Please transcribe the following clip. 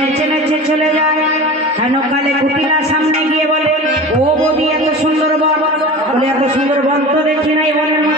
নেচে নেচে চলে যায়। হেনকালে কুটিলা সামনে গিয়ে বলে, ও বৌদি এত সুন্দর বল, বলে এত সুন্দর বল তো দেখি নাই, বলেন